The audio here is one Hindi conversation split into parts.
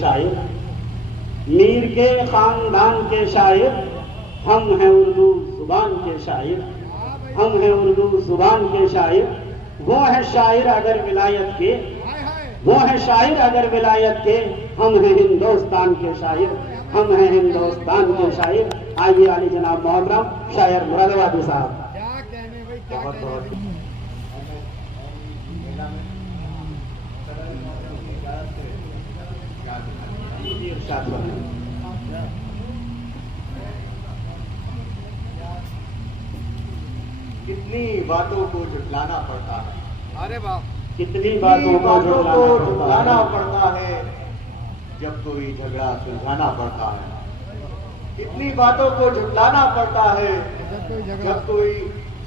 शायर, मीर के खानदान के शायर, हम हैं उर्दू जुबान के शायर, हम हैं उर्दू जुबान के शायर। वो है शायर अगर विलायत के, वो है शायर अगर विलायत के, हम हैं हिंदुस्तान के शायर, हम हैं हिंदुस्तान के शायर। आइए वाली जनाब मोहतरम शायर मुरादाबादी साहब। बहुत बहुत कितनी बातों को झुठलाना पड़ता है, अरे बाप, कितनी बातों को झुठलाना पड़ता है जब कोई झगड़ा सुलझाना पड़ता है। कितनी बातों को झुठलाना पड़ता है जब कोई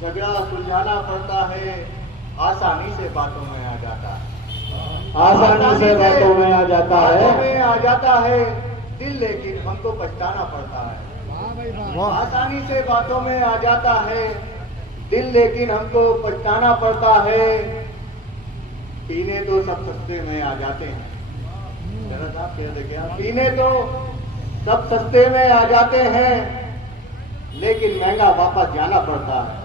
झगड़ा सुलझाना पड़ता है। आसानी से बातों में आ जाता है, आसानी से बातों में आ जाता है, आ जाता है दिल, लेकिन हमको पछताना पड़ता है। आसानी से बातों में आ जाता है दिल, लेकिन हमको पछताना पड़ता है। पीने तो सब सस्ते में आ जाते हैं, जरा साहब कह दे क्या, पीने तो सब सस्ते में आ जाते हैं, लेकिन महंगा वापस जाना पड़ता है।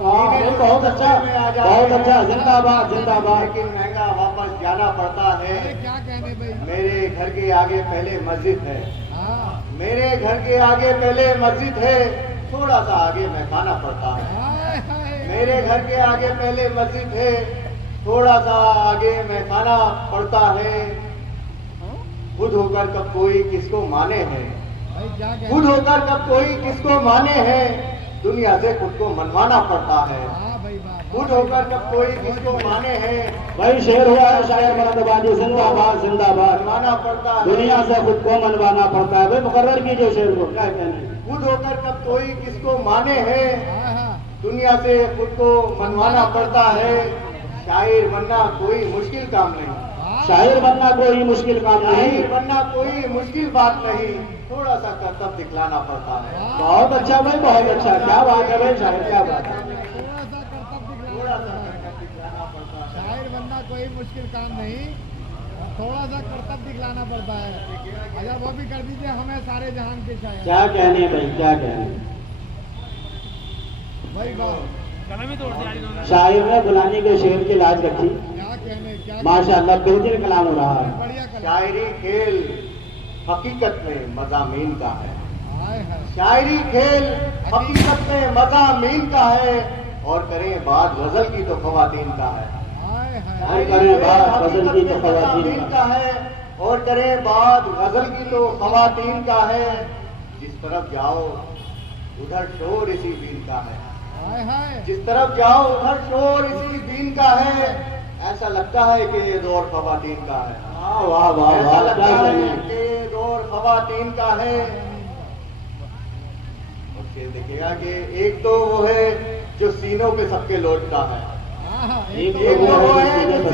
बहुत अच्छा, बहुत अच्छा, जिंदाबाद जिंदाबाद। लेकिन महंगा वापस जाना पड़ता है। क्या कहने भाई, मेरे घर के आगे पहले मस्जिद है, हाँ, मेरे घर के आगे पहले मस्जिद है, थोड़ा सा आगे मैं खाना पड़ता है। हाय, हाय, मेरे घर के आगे पहले मस्जिद है, थोड़ा सा आगे मैं खाना पड़ता है। खुद होकर कब कोई किसको माने है, भाई क्या कहने, खुद होकर कब कोई किसको माने है, दुनिया से खुद को मनवाना पड़ता है। हाँ भाई बाप, खुद होकर कब कोई किसको माने है, भाई शेर हुआ है शायर मुरादाबादी, जिंदाबाद जिंदाबाद। मनवाना पड़ता है। दुनिया से खुद को मनवाना पड़ता है। भाई मुकर्रर कीजिए शेर को, क्या कहने। खुद होकर कब कोई किसको माने है, हाँ, हाँ, दुनिया से खुद को मनवाना पड़ता है। शायर बनना कोई मुश्किल काम नहीं, हाँ, शायर बनना कोई मुश्किल काम नहीं, शायर बनना कोई मुश्किल बात नहीं, थोड़ा सा कर्तव्य दिखलाना पड़ता है। बहुत अच्छा भाई, बहुत अच्छा, क्या बात है भाई शायर, क्या बात है। थोड़ा सा कर्तव्य थोड़ा दिखलाना सा पड़ता है। कर्तव्य दिखलाना पड़ता है। शायर बनना कोई मुश्किल काम नहीं, थोड़ा सा कर्तव्य दिखलाना पड़ता है। अगर वो भी कर दीजिए, हमें सारे जहान के शायर। क्या कहने भाई, क्या कहने। भाई बाप, शायर ने गुलामी के शेर की लाज रखी, क्या कहने, क्या माशाअल्लाह बेहतरीन कलाम हो रहा है। बढ़िया कर, शायरी खेल हकीकत में मज़ामीन का है, हाय हाय, शायरी खेल हकीकत में मज़ामीन का है, और करें बात गजल की तो खवातीन का है। हाय हाय, और करें बात गजल की तो खवातीन का है, और करें बात गजल की तो खवातीन का है। जिस तरफ जाओ उधर शोर इसी दीन का है, हाय हाय, जिस तरफ जाओ उधर शोर इसी दीन का है। ऐसा लगता है कि ये दौर खवातीन का है, वाह वाह वाह ऐसा वाह, लगता क्या है कहने। कि ये दौर खवातीन का है। और फिर देखिएगा कि एक तो वो है जो सीनों पे सबके लौटता है, हाँ, हाँ, एक एक वो वो है है जो जो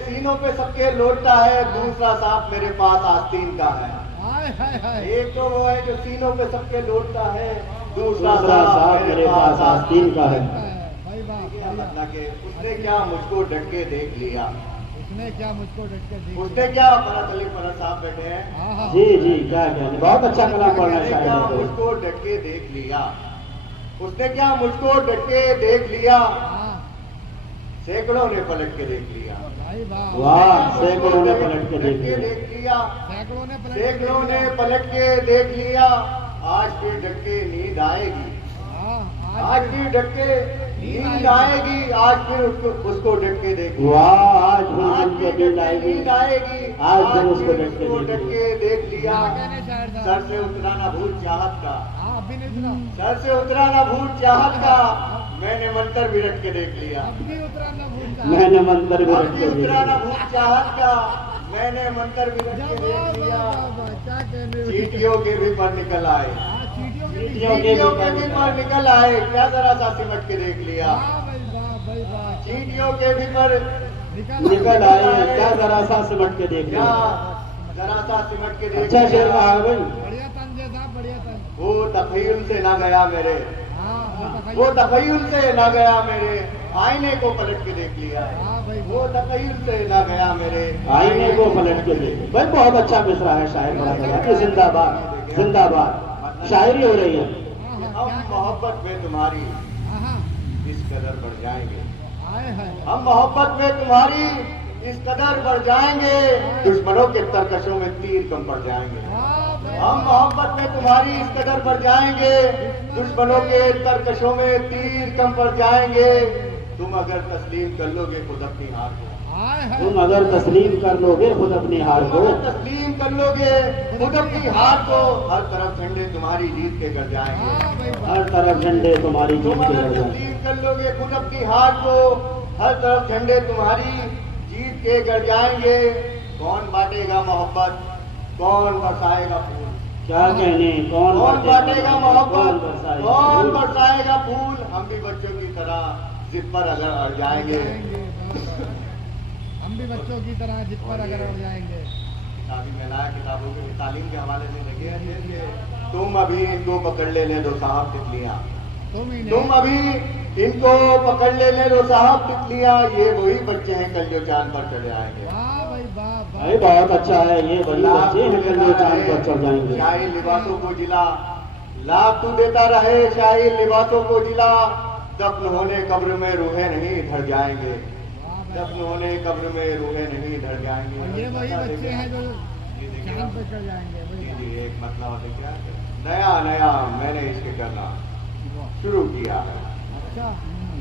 सीनों पे सबके लौटता है। दूसरा साथ मेरे पास आस्तीन का है। हाय हाय हाय, एक तो वो है जो सीनों पे सबके लौटता है, दूसरा दूसरा साथ मेरे पास आस्तीन का है। भाई बाप, क्या मतलब कि उसने क्या मुझको डट के देख लिया, उसने क्या मुझको डट के देख उसने क्या फरत अली फरत साहब बैठे हैं, हाँ, हाँ, जी जी, क्या कहने, बहुत अच्छा कलाम पढ़ना उसने क्या शायर को। मुझको डट के देख लिया, उसने क्या मुझको डट के देख लिया, हाँ, सैकड़ों ने पलट के देख लिया। भाई बाप, वाह, सैकड़ों ने पलट के देख लिया। लिया, सैकड़ों ने पलट सैकड़ों ने पलट के देख लिया। आज फिर डट के नींद आएगी, हाँ, आज फिर डट के नींद आएगी, आज फिर उसको डट के देख लिया। वाह, आज भी आज जिनके फिर नींद डट के आएगी, नींद आएगी, आज फिर उसको फिर डट के उसको देख डट लिया। के देख लिया। क्या कहने शायर सर साहब, से उतरा ना भूत चाहत का, हाँ, अभी नहीं सुना, सर से उतरा ना भूत चाहत का, मैंने मंत्र भी रट के देख लिया। अब भी उतरा ना भूलता, मैंने मंत्र भी अब रट भी के देख उतरा ना लिया। भूत चाहत का, मैंने मंत्र भी रट के देख लिया। क्या कहने, चींटियों के भी पर निकल आए, हाँ, चींटियों के भी, चींटियों चींटियों के भी पर निकल आए, क्या जरा सा सिमट के देख लिया। हाँ भाई बाप, भाई बाप, चींटियों के भी पर निकल आए, क्या जरा सा सिमट के देख क्या लिया। जरा सा सिमट के देख अच्छा शेर कहा है भाई। बढ़िया तंज साहब, बढ़िया तंज, वो तखय्युल से ना गया मेरे, हाँ, वो तखय्युल से ना गया मेरे, आईने को पलट के देख लिया है। हाँ भाई, वो तकहीर से ना गया मेरे आईने को पलट के देखे। भाई बहुत अच्छा मिसरा है, शायर बड़ा बड़ा। जिंदाबाद जिंदाबाद, शायरी हो रही है। हाँ, हम मोहब्बत में तुम्हारी हाँ, इस कदर बढ़ जाएंगे, आए हैं। हम मोहब्बत में तुम्हारी इस कदर बढ़ जाएंगे, दुश्मनों के तरकशों में तीर कम पड़ जाएंगे। हाँ भाई, हम मोहब्बत में तुम्हारी इस कदर बढ़ जाएंगे, दुश्मनों के तरकशों में तीर कम पड़ जाएंगे। तुम अगर तस्लीम कर लोगे खुद अपनी हार को, आए हैं। तुम अगर तस्लीम कर लोगे खुद अपनी हार को, अगर तस्लीम कर लोगे खुद अपनी हार को, हर तरफ झंडे तुम्हारी जीत के गड़ जाएंगे। हाँ भाई, हर तरफ झंडे तुम्हारी जीत तुम के अगर लड़ जाएंगे। तस्लीम कर लोगे खुद अपनी हार को, हर तरफ झंडे तुम्हारी जीत के गड़ जाएंगे। कौन बांटेगा मोहब्बत, कौन बरसाएगा फूल, क्या कहने, कौन बांटेगा मोहब्बत, बरसाएगा कौन फूल? बरसाएगा फूल। हम भी बच्चों की तरह जिद पर अगर अड़ जाएंगे। हम भी बच्चों की तरह जिद पर अगर अड़ जाएंगे। किताबी मेला किताबों की तालीम के हवाले से लगे हैं। तुम अभी इनको पकड़ लेने दो साहब तितलियां, तुम अभी इनको पकड़ लेने दो साहब तितलियां। ये वही बच्चे हैं कल जो चांद पर चढ़े आएंगे। हाँ भाई, भाई बहुत अच्छा है, ये वही बच्चे हैं कल जो चांद पर चढ़ जाएंगे। शाही लिबासों को जिला, लाख तू देता रहे शाही लिबासों को जिला। दफन होने कब्र में रूहें नहीं ढल जाएंगे, दफन होने कब्र में रूहें नहीं ढल जाएंगे। और ये वही बच्चे हैं जो जी देखिए, चांद पे चढ़ जाएंगे। जी जी, एक मतलब है क्या, नया नया मैंने इश्क करना शुरू किया है। अच्छा,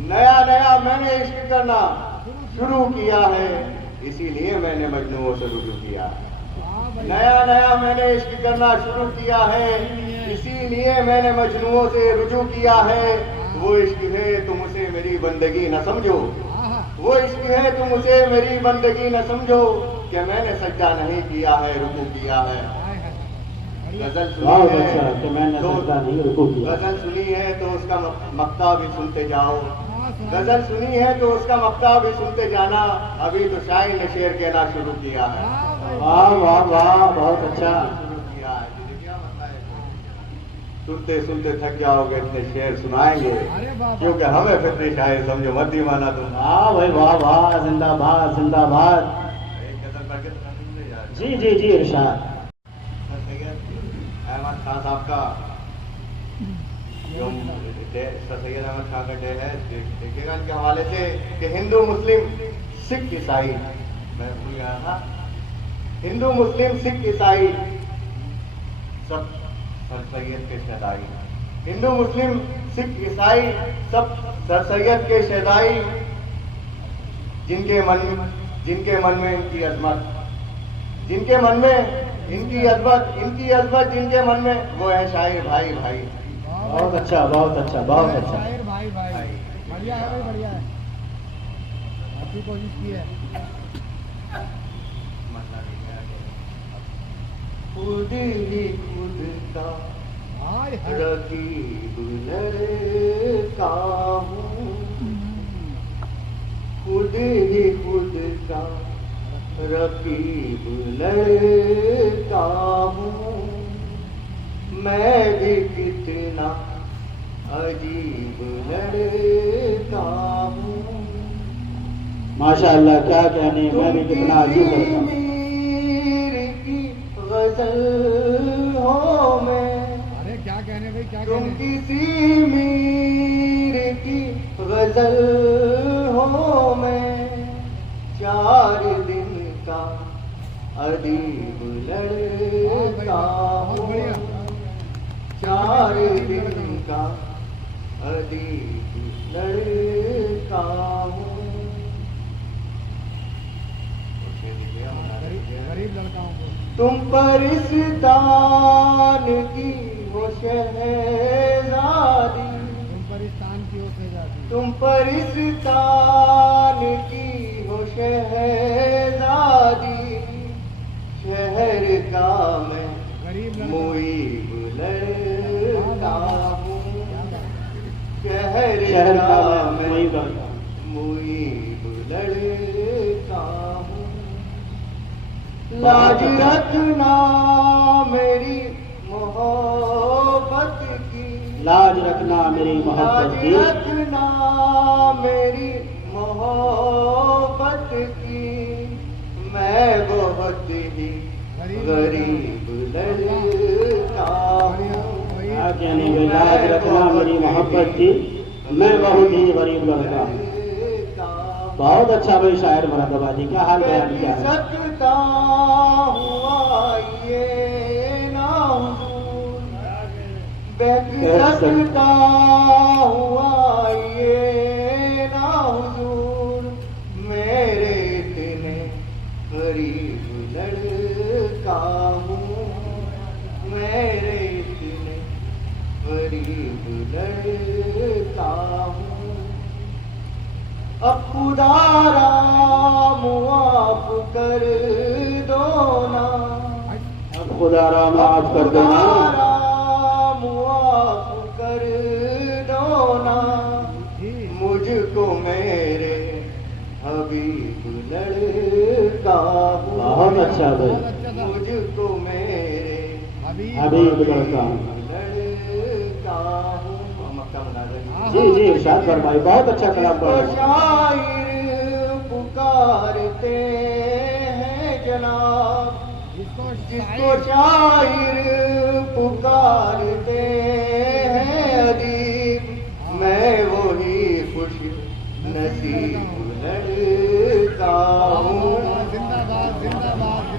नया नया मैंने इश्क करना शुरू किया है, इसीलिए मैंने मजनूओं से रुजू किया है। हाँ भाई, नया नया मैंने इश्क करना शुरू किया है, इसीलिए मैंने मजनूओं से रुजू किया है। वो इश्क है तुम उसे मेरी बंदगी न समझो, हाँ, वो इश्क है तुम उसे मेरी बंदगी न समझो, कि मैंने सज्जा नहीं किया है रुकू किया है। आए हैं। गजल बहुत सुनी अच्छा, है कि मैंने तो सजदा नहीं रुकू किया। गजल सुनी है तो उसका मक्ता भी सुनते जाओ, हाँ, सुना। गजल सुनी है तो उसका मक्ता भी सुनते जाना। अभी तो शायर ने शेर कहना शुरू किया है, हाँ भाई, वाह वाह वाह, बहुत अच्छा। शुरू किया है। दीदी क्या मतलब है, सुनते सुनते थक जाओगे, इतने शेर सुनाएंगे, अरे बाबा, क्योंकि हमें फिक्री शायर समझो, मत ही माना तुम। वाह भाई वाह वाह, जिंदाबाद जिंदाबाद। एक गजल पढ़ के तो समझ यार। जी जी जी, इरशाद। सर सैयद अहमद खान साहब का जो सर सैयद अहमद खान का डे है, देखिएगा इनके हवाले से कि हिंदू मुस्लिम सिख ईसाई, मैं भूल गया था, हिंदू मुस्लिम सिख ईसाई सब सर सैयद के शहदाई, हिंदू मुस्लिम सिख ईसाई सब सर सैयद के शहदाई। जिनके मन में इनकी अजमत, जिनके मन में इनकी अजमत जिनके मन में, वो है शायर भाई भाई। बहुत अच्छा बहुत अच्छा बहुत अच्छा। शायर भाई भाई, बढ़िया है भाई, बढ़िया है, अच्छी कोशिश की है। खुद ही खुद का हाय हाय, रकीब लड़का हूँ, खुद ही खुद का रकीब लड़का हूँ। मैं भी कितना अजीब लड़का हूँ। माशाअल्लाह, क्या कहने, मैं भी कितना अजीब लड़का हूं। मीर की गजल हो मैं, अरे क्या कहने भाई, क्या तुम कहने। किसी मीर की गजल हो मैं, 4 दिन का अदीब लड़का बहुत हूँ, बढ़िया। 4 दिन का अदीब लड़का हूँ। गरीब लड़काओं को तुम परिस्तान की हो शहजादी, तुम परिस्तान की ओर से जाती, तुम परिस्तान की हो शहजादी। शहर का मैं गरीब लड़का। मुईब लड़का हूँ, शहर शहर का का मैं मैं मुईब लड़का हूं। मुईब लड़का हूँ। लाज रखना मेरी मोहब्बत की, लाज रखना मेरी मोहब्बत की, लाज रखना मेरी मोहब्बत की। मैं बहुत ही गरीब लड़का हूँ। क्या कहने में, लाज रखना मेरी मोहब्बत की, मैं बहुत ही गरीब लड़का हूँ। बहुत अच्छा भाई शायर मुरादाबादी, क्या हाल बयान किया है। सकता हुआ ये ना हुजूर, बह सकता हुआ ये ना हुजूर, मेरे इतने गरीब लड़का हूँ, मेरे इतने गरीब लड़का हूँ। अब खुदारा मुआफ कर दो ना, अब खुदारा माफ कर देना, खुदारा मुआफ कर दो ना, मुझको मेरे हबीब लड़का हूँ। बहुत अच्छा भाई, मुझको मेरे हबीब लड़का हूँ। लड़का हूँ। मक्का मुनाज़र। जी जी इरशाद फरमाइए, बहुत अच्छा कलाम कर रहे हैं। शायर पुकारते हैं जनाब, जिसको शायर पुकारते हैं अदीब, मैं वही खुश नसीब लड़का हूँ। जिंदाबाद जिंदाबाद।